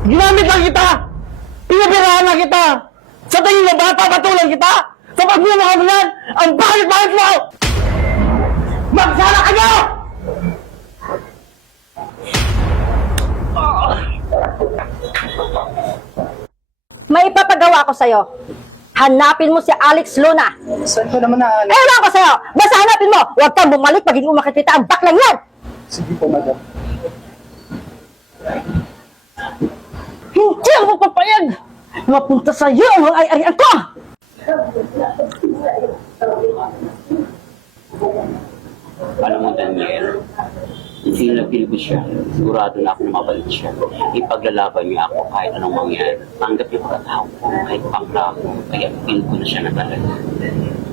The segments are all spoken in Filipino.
Ginamit lang kita! Pinapirahan lang kita! Sa tingin mo ba, papatulan kita? Sa pagmumukha mo yan, ang bakit-bakit mo! Magsara kayo! May ipapagawa ko sa'yo. Hanapin mo si Alex Luna. Saan ko naman na... Ewan ko sa'yo! Basta hanapin mo! Huwag kang bumalik pag hindi mo makikita ang baklang yan! Sige po, madam. Hindi ako papayag! Mapunta sa'yo ang mga ay-arian ko! Alam mo, Daniel, hindi na-feel ko siya. Sigurado na ako na mabalik siya. Ipaglalaban niya ako kahit anong mangyari. Tanggap niya pagkatao ko kahit pangla ko. Kaya feel ko na siya na talaga.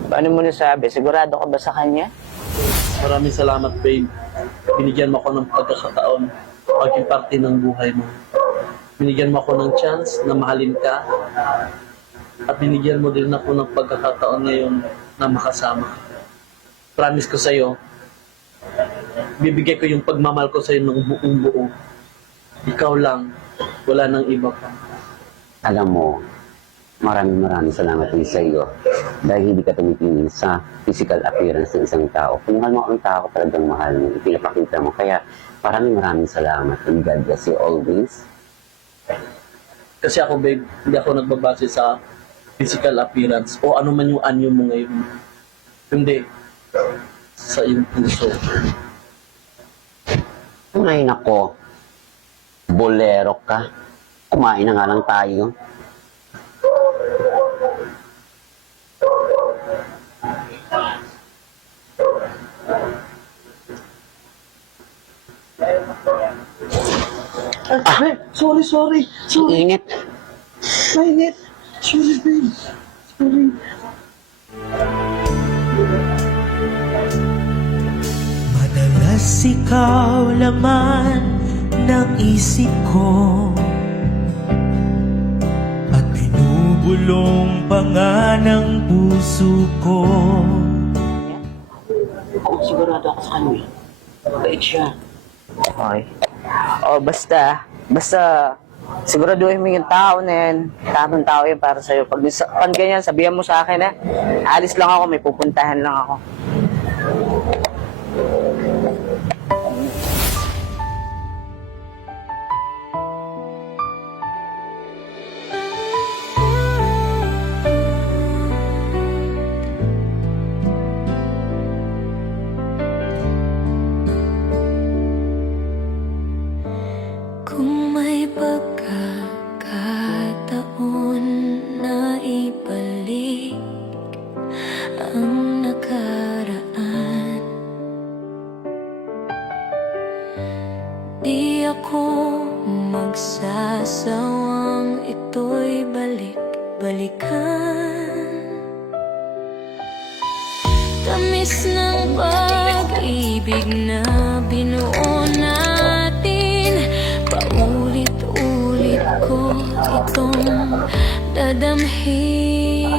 Paano mo nasabi? Sigurado ka ba sa kanya? Maraming salamat, babe. Binigyan mo ako ng pagkakataon maging parte ng buhay mo. Binigyan mo ako ng chance na mahalin ka. At binigyan mo din ako ng pagkakataon ngayon na makasama ka. Promise ko sa'yo, bibigay ko yung pagmamahal ko sa'yo ng buong buo. Ikaw lang, wala nang iba pa. Alam mo, maraming salamat din sa iyo dahil hindi ka tumitingin sa physical appearance ng isang tao. Kung mahal mo ang tao, talagang mahal mo, ipinapakita mo. Kaya maraming salamat and God bless you always. Kasi ako, babe, hindi ako nagbabase sa physical appearance o ano man yung anyo mo ngayon. Hindi. Sa iyong puso. Ay nako, bolero ka. Kumain na nga lang tayo. Babe, sorry. Init. Mainit. Sorry, babe. Sorry. Madalas ikaw laman ng isip ko at binubulong pa nga ng puso ko. Ako sigurado ako sa kanya. Mabait siya. Okay. O, basta siguraduhin mo yung tao na yan. Tamang tao yan para sa'yo. Pag ganyan, sabihan mo sa akin, alis lang ako, may pupuntahan lang ako. Kung may pagkakataon na ibalik ang nakaraan, di ako magsasawang ito'y balik-balikan. Tamis ng pag-ibig na binuo natin, paulit-ulit ko itong dadamhin.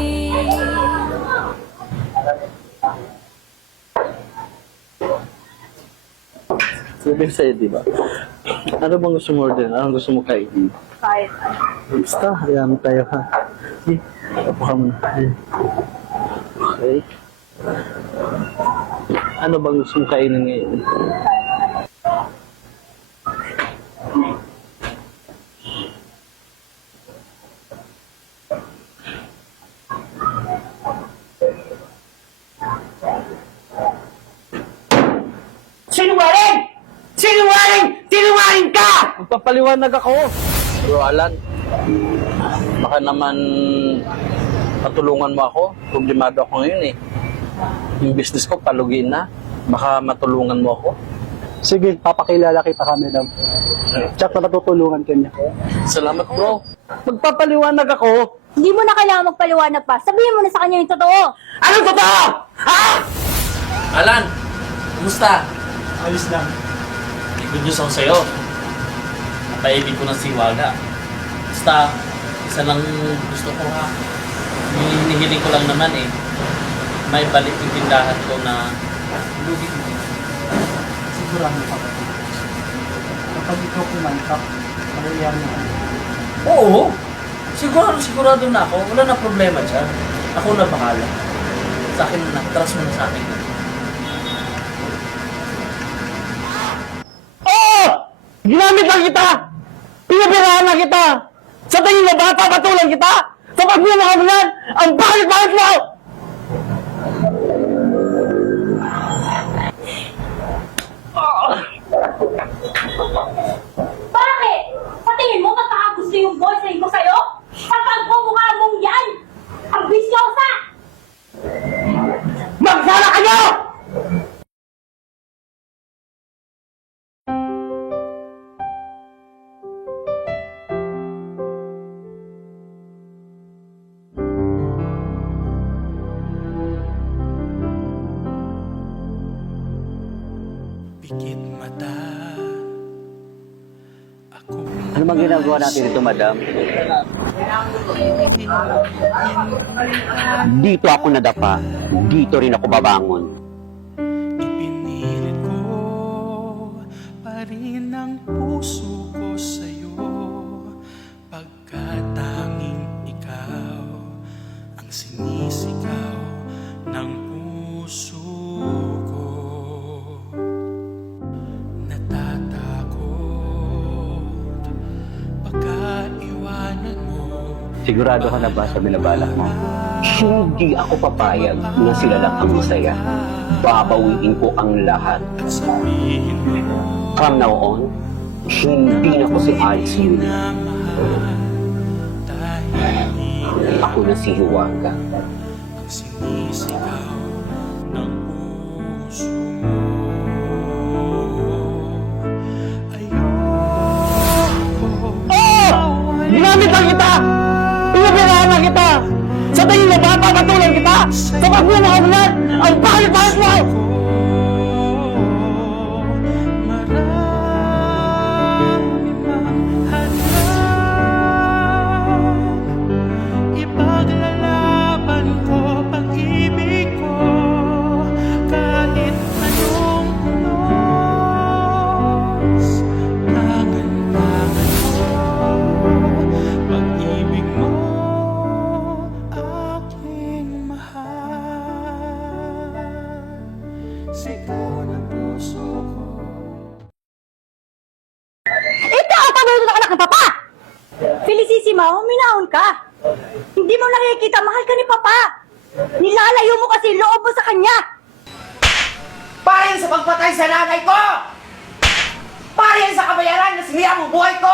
Sabi sa'yo, di ba? Ano bang gusto mo order? Anong gusto mo kainin? Kahit Basta, hayaan mo tayo, ha? Sige, tapo ka muna. Okay. Ano bang gusto mo kainin ngayon? Sinungaling! Sinungaling! Sinungaling ka! Magpapaliwanag ako! Bro Alan, baka naman matulungan mo ako. Problemado ako ngayon eh. Yung business ko, palugiin na. Baka matulungan mo ako. Sige, papakilala kita ka, madam. Tsak na natutulungan ka niya. Salamat, bro. Magpapaliwanag ako. hindi mo na kailangan magpaliwanag pa. Sabihin mo na sa kanya yung totoo. Anong totoo? Ha? Alan, kumusta? Ayos lang. May good news ako sa'yo. Napaibig ko ng si Waga. Basta, isa lang gusto ko ha. Hinihiling ko lang naman eh. May balik yung tindahan ko na lugin mo. Sigurado ka ba? Kapag ikaw kumantap, malayari mo. Oo. Sigurado na ako. Wala na problema dyan. Ako na bahala. Sa akin na. Trust mo na sa akin. Oo! Ginamit lang kita! Pinapirahan lang kita! Sa tingin mo ba, papatulan kita? Sa pagmamahal mo yan, ang bakit mo! Bakit? Sa tingin mo magkakagusto yung boyfriend ko sa'yo? Kapag mukha mong yan! Ang bisyosa! Magsara kayo! Pikit mata. Ako Ano bang ginagawa natin dito, madam? Dito ako nadapa. Dito rin ako babangon. ipinilit ko pa rin ang puso ko sa'yo, pagkat tanging ikaw ang sinisigaw ng puso ko. Natatakot pagkaiwanan mo. Sigurado ka na ba sa binabalak mo? Hindi ako papayag na sila lang ang masaya. Babawiin ko ang lahat. At sabihin mo From now on, hindi na ko si Alice yun. na mahal, dahil hindi Ako na si Hiwaga. ang sinisigaw ng puso mo. Ayoko Oo! Ginamit lang kita! Pinapirahan lang kita! Sa tingin mo ba, papatulan kita? Sa pagmamahal mo yan, ang bakit mo! marami mang hadlang, ipaglalaban ko pag-ibig ko kahit anong unos. Tangan-tangan ko pag-ibig mo, aking mahal. Sigaw ng puso ko. Ito ang paborito ng anak ng Papa! Felicissima, huminahon ka! Hindi mo nakikita, mahal ka ni Papa! Nilalayo mo kasi loob mo sa kanya! Para yan sa pagpatay sa nanay ko! Para yan sa kabayaran na siniya mo buhay ko!